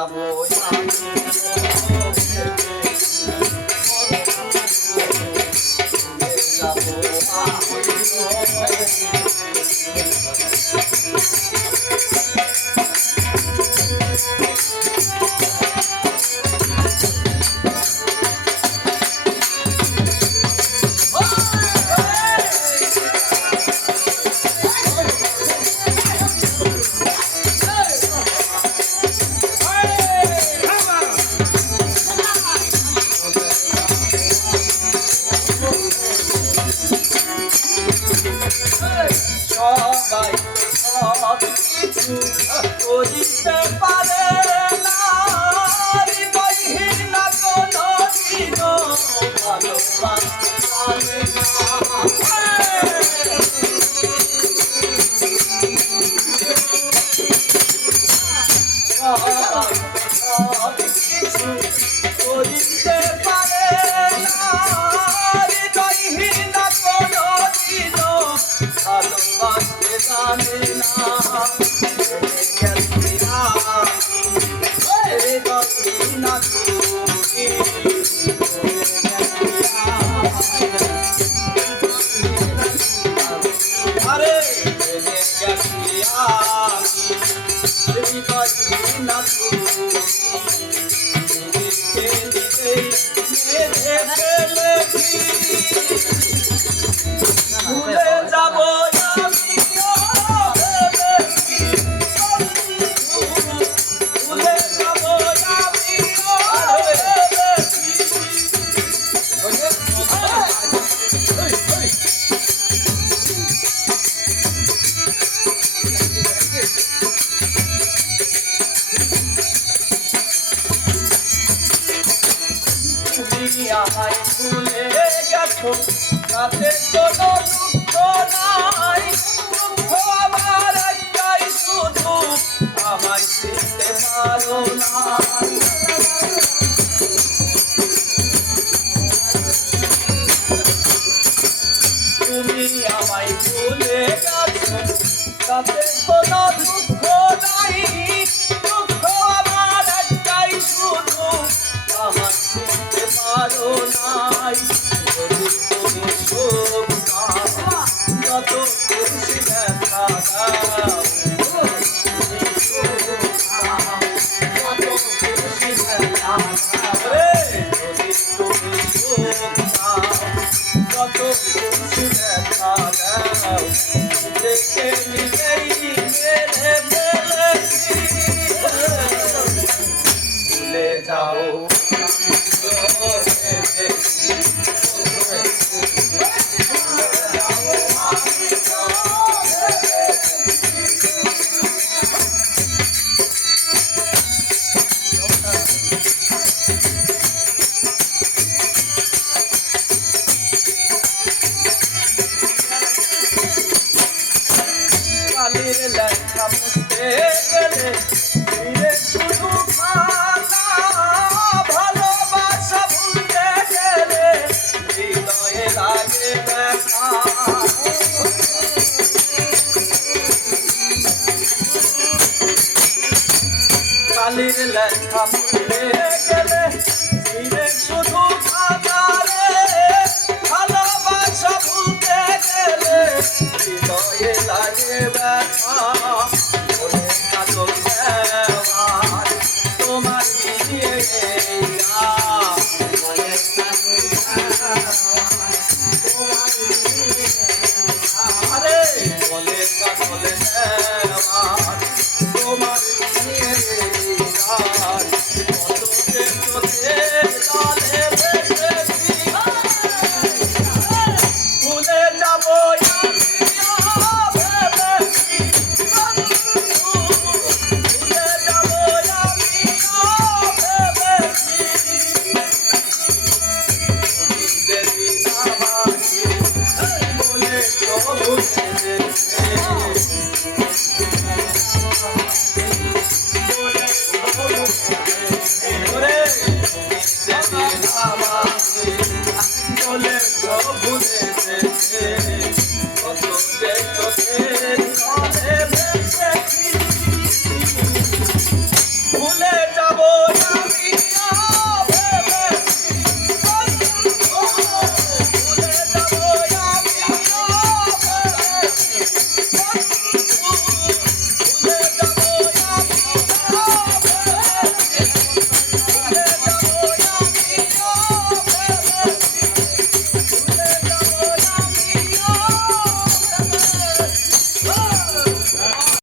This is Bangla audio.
যাবো আমি সবাই সব কিছু করিতে পারে না হৃদয়হীন কোনো দিন ভালোবাসতে পারে না সবাই সব কিছু করিতে পারে না হৃদয়হীন কোনো দিন ভালোবাসতে জানে না না তুমি আরে গেছি আমি না ভুলে যাবো আমায় ভুলে গেছো তাতে কোনো দুঃখ নাই দুঃখ আমার একটাই শুধু আমায় চিনতে পারো না তুমি আমায় ভুলে গেছো তাতে কোনো দুঃখ নাই দুঃখ আমার একটাই শুধু আমার চিনতে পারো নাই যদি তুমি শোক যত খুশি দেখা দাও তুমি শোক যত খুশি দেখা যদি তুমি শোক যত খুশি দেখা দাও দেখে নিজেই মেরে ফেলেছি ভুলে যাও কালির লেখা মুছতে গেলে ফিরে শুধু খানা ভালোবাসা ভুলতে গেলে হৃদয়ে লাগে ব্যথা কালির লেখা মুছতে গেলে ফিরে শুধু খানা রে ভালোবাসা ভুলতে গেলে হৃদয়ে লাগে ব্যথা বলে কাজল দেওয়ার তোমার বিয়ে বলে আরে বলে কাজল দেওয়ার তোমার বিয়ে ভুলে যাবো বলে ভুলে যেতে কত চোখের